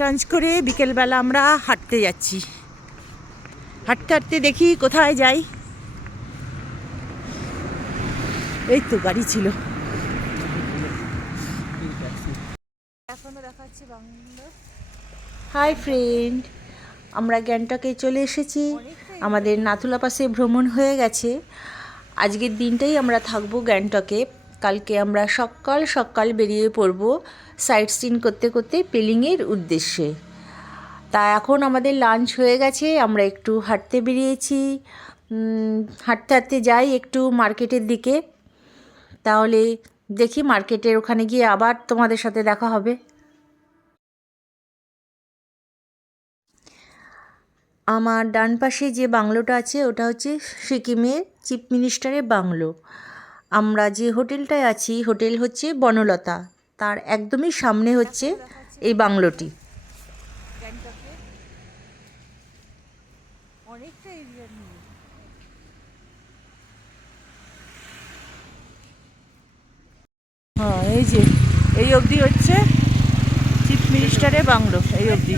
Lunch করে বিকেলবেলা আমরা হাঁটতে যাচ্ছি। হাঁটতে হাঁটতে দেখি কোথায় যাই। এই তো গাড়ি ছিল। এখনো দেখাচ্ছি বাংলা। হাই ফ্রেন্ড, আমরা গ্যাংটকে চলে এসেছি। আমাদের নাথুলা পাসে ভ্রমণ হয়ে গেছে। আজকের দিনটাই আমরা থাকবো গ্যাংটকে। কালকে আমরা সকাল সকাল বেরিয়ে পড়ব সাইট সিন করতে করতে পেলিংয়ের উদ্দেশ্যে। তা এখন আমাদের লাঞ্চ হয়ে গেছে, আমরা একটু হাঁটতে বেরিয়েছি। হাঁটতে হাঁটতে যাই একটু মার্কেটের দিকে, তাহলে দেখি মার্কেটের ওখানে গিয়ে আবার তোমাদের সাথে দেখা হবে। আমার ডান পাশে যে বাংলোটা আছে ওটা হচ্ছে সিকিমের চিফ মিনিস্টারের বাংলো। আমরা যে হোটেলটায় আছি হোটেল হচ্ছে বনলতা, তার একদমই সামনে হচ্ছে এই বাংলোটি। অনেকটা এরিয়া নিয়ে এই যে এই অবধি হচ্ছে চিফ মিনিস্টারের বাংলো, এই অবধি।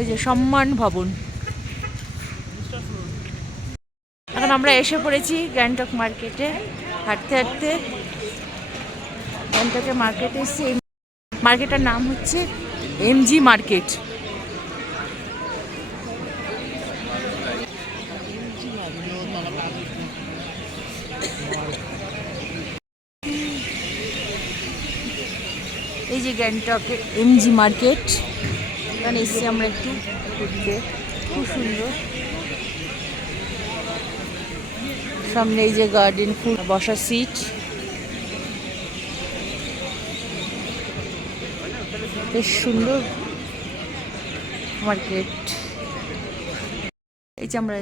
এই যে সম্মান ভবন। এখন আমরা এসে পড়েছি গ্যাংটক মার্কেটে। হাঁটতে হাঁটতে গ্যাংটকে মার্কেটে এসেছি। এই মার্কেটটার নাম হচ্ছে এমজি মার্কেট। এই যে গ্যাংটকে এমজি মার্কেট, এখানে এসেছি আমরা একটু ঘুরতে। খুব সুন্দর। সামনে এই যে গার্ডেন, ফুল, বসার সিট, বেশ সুন্দর মার্কেট। এই যে আমরা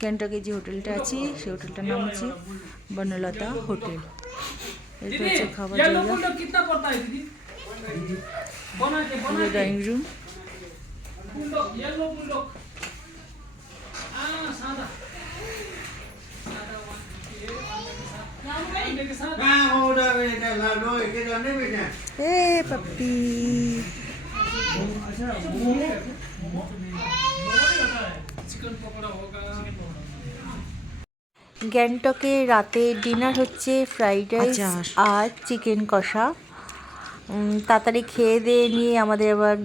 গ্যাংটকে যে হোটেলটা আছি সেই হোটেলটার নাম হচ্ছে বনলতা হোটেল। এটা হচ্ছে খাবার জায়গা, ডাইনিং রুম। पप्पी গ্যাংটকে রাতে ডিনার হচ্ছে ফ্রাইড রাইস আর চিকেন কষা। তাড়াতাড়ি খেয়ে দিয়ে নিয়ে আমাদের আবার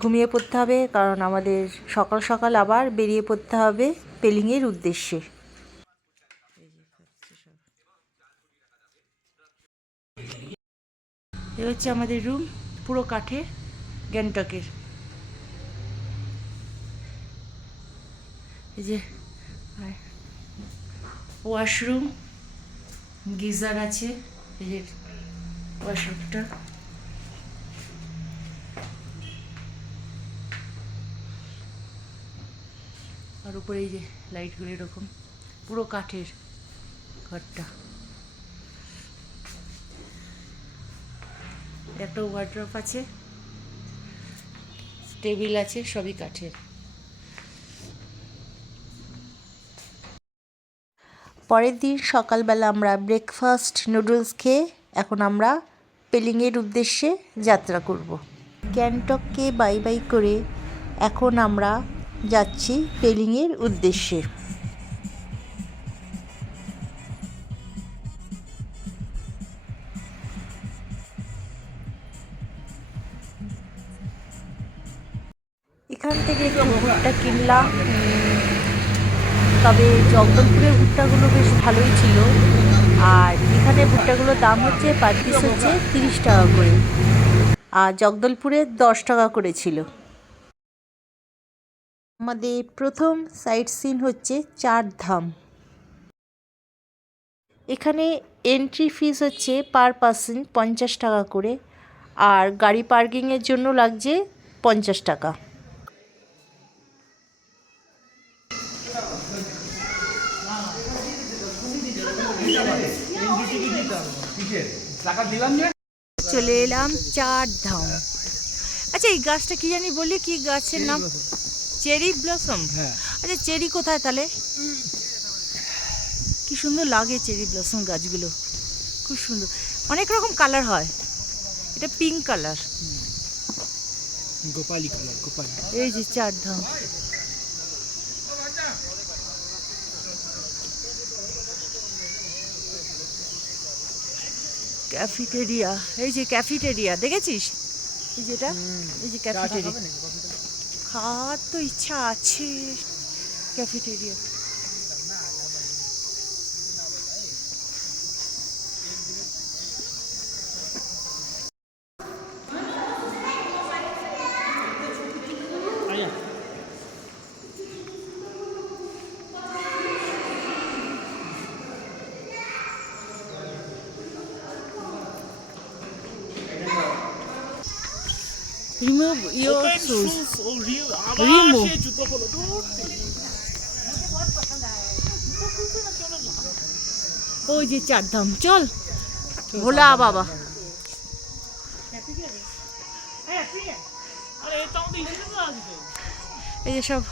ঘুমিয়ে পড়তে হবে, কারণ আমাদের সকাল সকাল আবার বেরিয়ে পড়তে হবে পেলিংয়ের উদ্দেশ্যে। এই হচ্ছে আমাদের রুম, পুরো কাঠের, গ্যাংটকের। এই যে ওয়াশরুম, গিজার আছে, এই যে ওয়াশরুমটা। আর উপরে এই যে লাইটগুলো এরকম, পুরো কাঠের ঘরটা। একটা ওয়ার্ড্রপ আছে, টেবিল আছে, সবই কাঠের। পরের দিন সকালবেলা আমরা ব্রেকফাস্ট নুডলস খেয়ে এখন আমরা পেলিংয়ের উদ্দেশ্যে যাত্রা করব। গ্যাংটককে বাই বাই করে এখন আমরা যাচ্ছি পেলিংয়ের উদ্দেশ্যে। এখান থেকে একটু ভুট্টা কিনলাম, তবে জগদলপুরের ভুট্টাগুলো বেশ ভালোই ছিল। আর এখানে ভুট্টাগুলোর দাম হচ্ছে পার পিস হচ্ছে 30 টাকা করে, আর জগদলপুরে 10 টাকা করে ছিল। আমাদের প্রথম সাইট সিন হচ্ছে চারধাম। এখানে এন্ট্রি ফিস হচ্ছে পার পার্সন 50 টাকা করে, আর গাড়ি পার্কিংয়ের জন্য লাগছে 50 টাকা। চলে এলাম চারধাম। আচ্ছা, এই গাছটা কি জানি বলি, কি গাছের নাম? Cherry blossom. আচ্ছা, চেরি কোথায় তাহলে? কি সুন্দর লাগে চেরি ব্লসম গাছগুলো। খুব সুন্দর, অনেক রকম কালার হয়। এটা pink colour, Gopali colour, Gopali. এই যে চারধাম। ক্যাফেটেরিয়া, এই যে ক্যাফেটেরিয়া দেখেছিস, এই যেটা, এই যে ক্যাফেটেরিয়া। খাওয়ার তো ইচ্ছা আছে cafeteria. Remove your shoes. Remove. ওই যে চারধাম, চল ভোলা বাবা। এই যে সব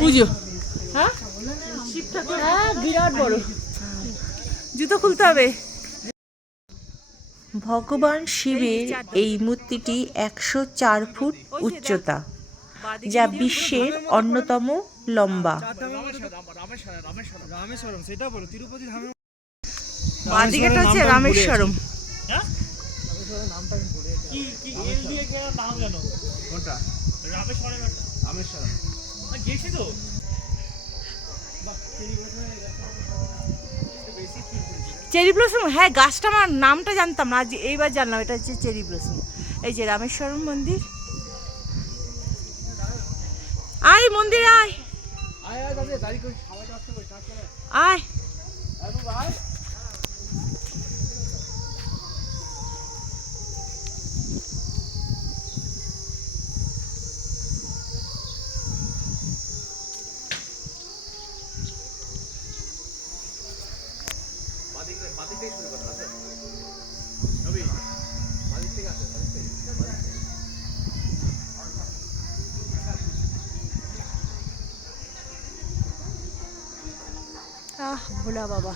পুজো, হ্যাঁ হ্যাঁ বিরাট বড়, জুতো খুলতে হবে। ভগবান শিবের এই মূর্তিটি 104 ফুট উচ্চতা, যা বিশ্বের অন্যতম লম্বা। বাদিকেটা হচ্ছে রামেশ্বরম। চেরি ব্লসম, হ্যাঁ গাছটা আমার নামটা জানতাম না, আজ এইবার জানলাম এটা হচ্ছে চেরি ব্লসম। এই যে রামেশ্বরম মন্দির। আয় মন্দির আয় আয়। আহ ভোলা বাবা।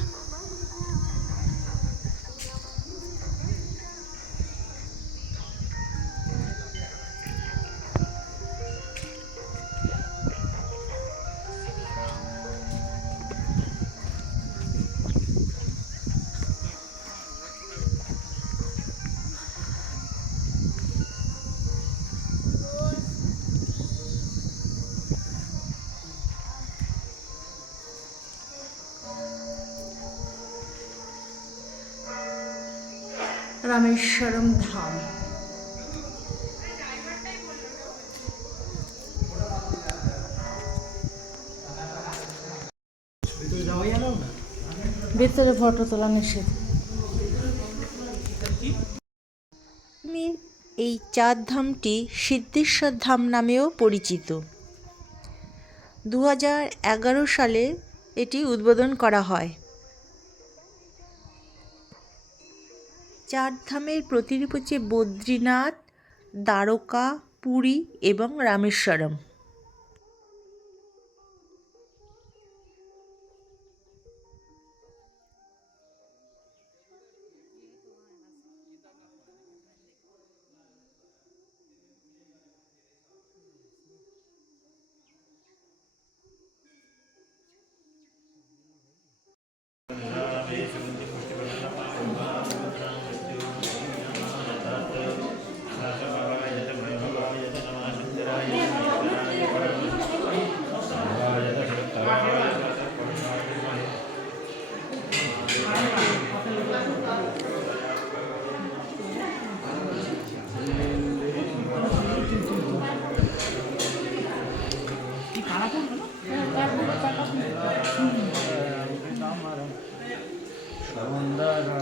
রামেশ্বরম ধাম। ভেতরে ফটো তোলা নিষেধ। এই চার ধামটি সিদ্ধেশ্বর ধাম নামেও পরিচিত। 2011 সালে এটি উদ্বোধন করা হয়। চার ধামের প্রতিরূপ হচ্ছে বদ্রীনাথ, দ্বারকা, পুরী এবং রামেশ্বরম।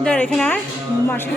দাঁড়া এখানে আয় মাসে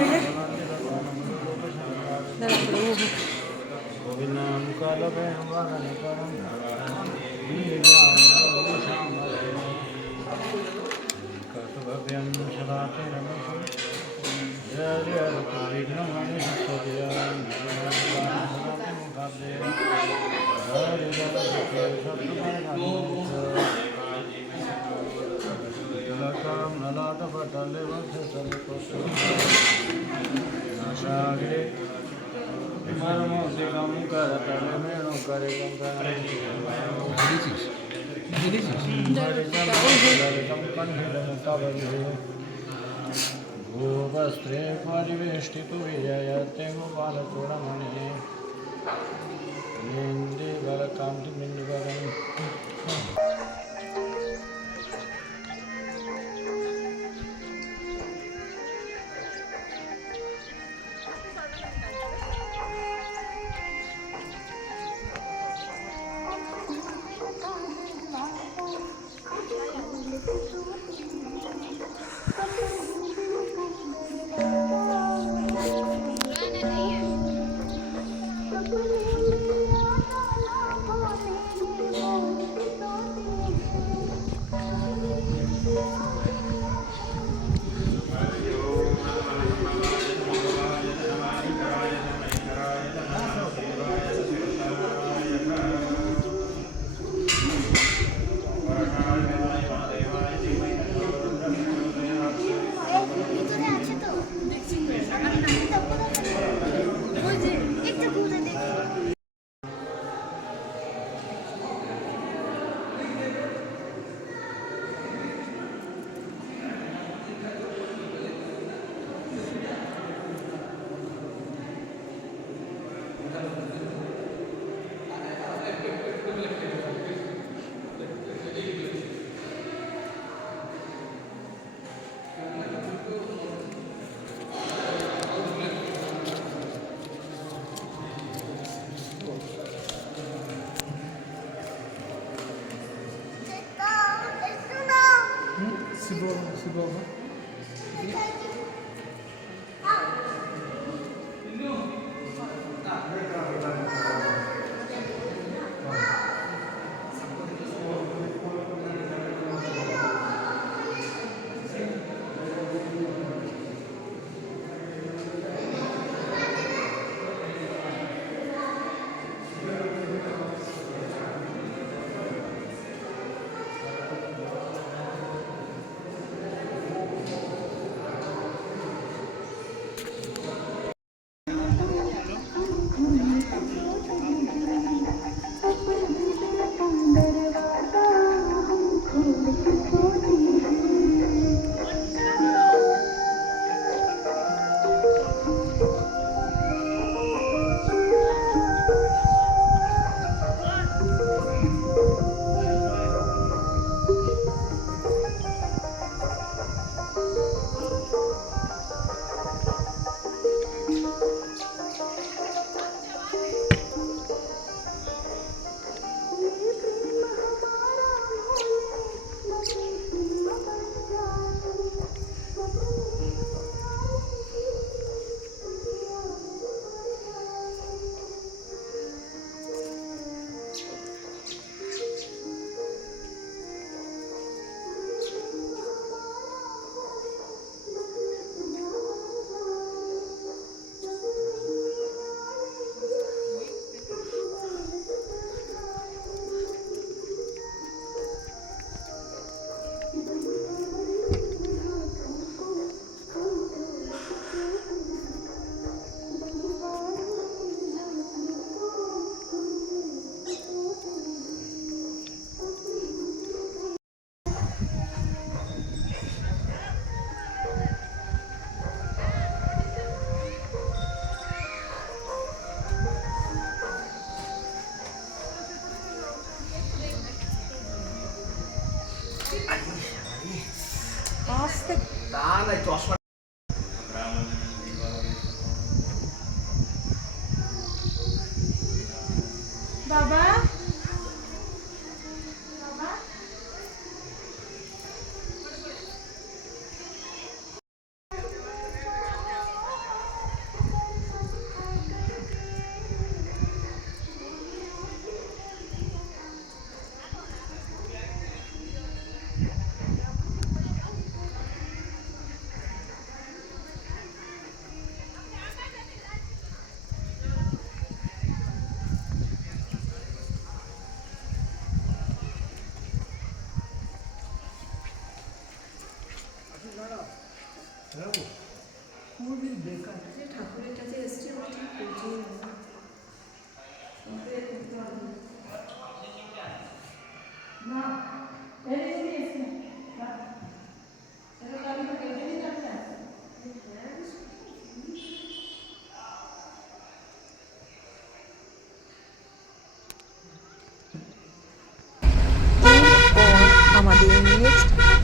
भूवस्त्रे परिवेष्टितु विजयते गोपालचूडमणि इन्दीवरकान्तिबिन्दुवरम् বাবা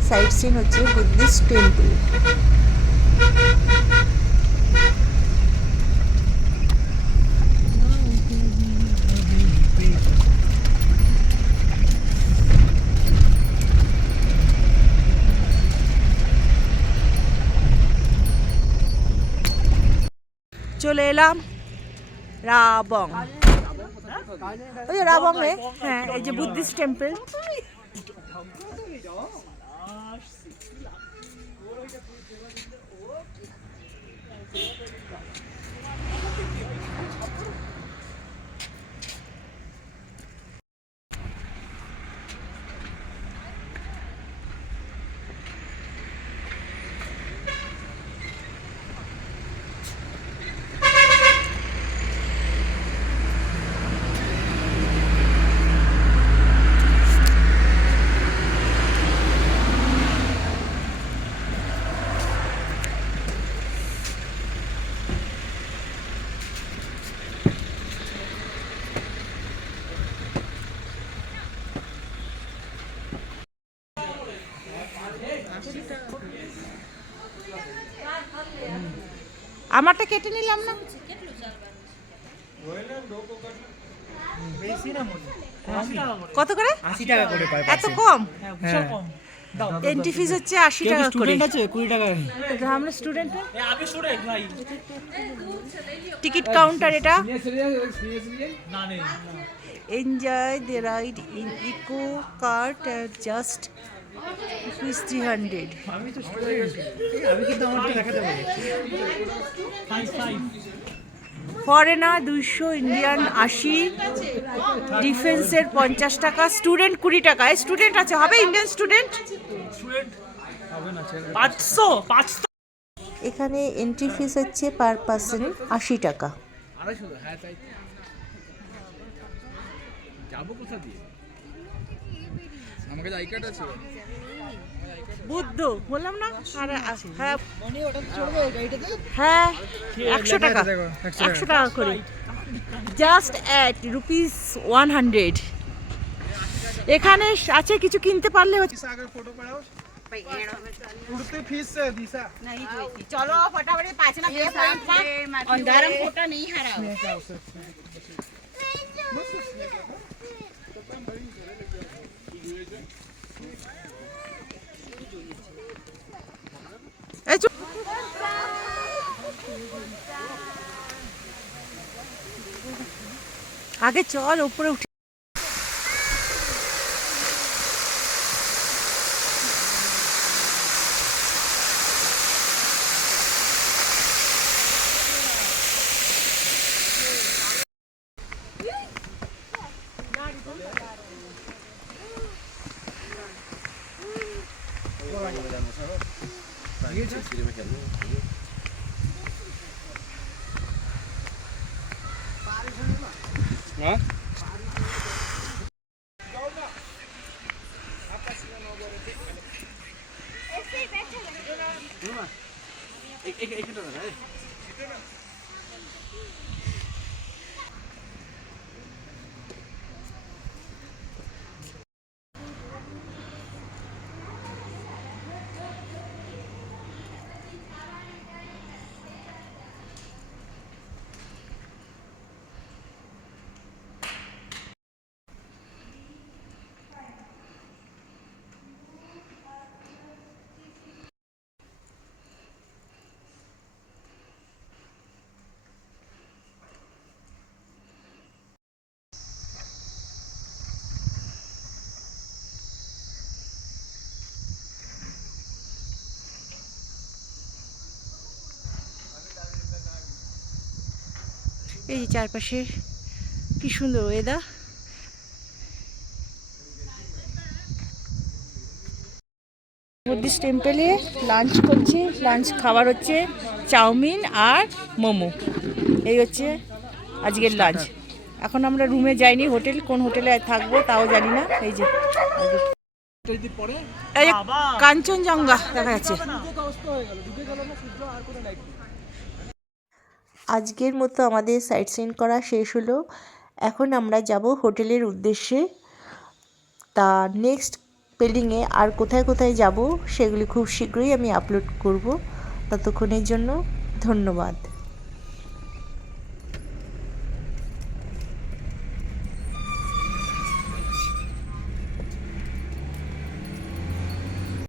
সাইট সিন হচ্ছে বুদ্ধিস্ট টেম্পল। চলে এলাম রাবং। ওই যে রাবং রে, হ্যাঁ এই যে বুদ্ধিস্ট টেম্পল। আমারটা কেটে নিলাম না, কত করে? 80 টাকা করে পায়। এত কম? হ্যাঁ। এন্ট্রি ফিস হচ্ছে 80 টাকা করে। স্টুডেন্ট আছে 20 টাকা। আমরা স্টুডেন্ট, আমি স্টুডেন্ট ভাই। টিকিট কাউন্টার এটা। না নেই। Enjoy the ride in eco cart at just rupees 300। আমি তো স্টুডেন্ট। আমি কিন্তু আমারটা দেখাতে পারি। 5 ফরেনার 200, ইন্ডিয়ান 80, ডিফেন্সের 50 টাকা, স্টুডেন্ট 20 টাকা। স্টুডেন্ট আছে, হবে ইন্ডিয়ান স্টুডেন্ট? স্টুডেন্ট হবে না। 500 এখানে এন্ট্রি ফিস হচ্ছে পার পার্সন 80 টাকা। 250। হ্যাঁ তাই। যাবো কোথা দিয়ে? আমার কাছে আই কার্ড আছে। বুদ্ধ বললাম না? আরে হ্যাঁ মনি ওটা চড়বে গাড়িটাতে? হ্যাঁ 100 টাকা, 100 টাকা করে, জাস্ট এট রুপিস 100। এখানে আছে কিছু কিনতে পারলে হচ্ছে। आगे फोटो पड़ाओ। उड़ते फीस से दिशा। चलो फटाफट पाँच ना अंधारा फोटा नहीं हरा। आगे चल ऊपर उठ। हाँ? এই যে চারপাশে কি সুন্দর ওয়েদার। বুদ্ধিস্ট টেম্পলে লাঞ্চ করছি। লাঞ্চ খাবার হচ্ছে চাউমিন আর মোমো। এই হচ্ছে আজকের লাঞ্চ। এখন আমরা রুমে যাইনি, হোটেল কোন হোটেলে থাকবো তাও জানি না। এই যে এই যে কাঞ্চনজঙ্ঘা দেখা যাচ্ছে। আজকের মতো আমাদের সাইট সিন করা শেষ হলো। এখন আমরা যাব হোটেলের উদ্দেশ্যে। তা নেক্সট পেলিংয়ে আর কোথায় কোথায় যাব সেগুলি খুব শীঘ্রই আমি আপলোড করব। ততক্ষণের জন্য ধন্যবাদ।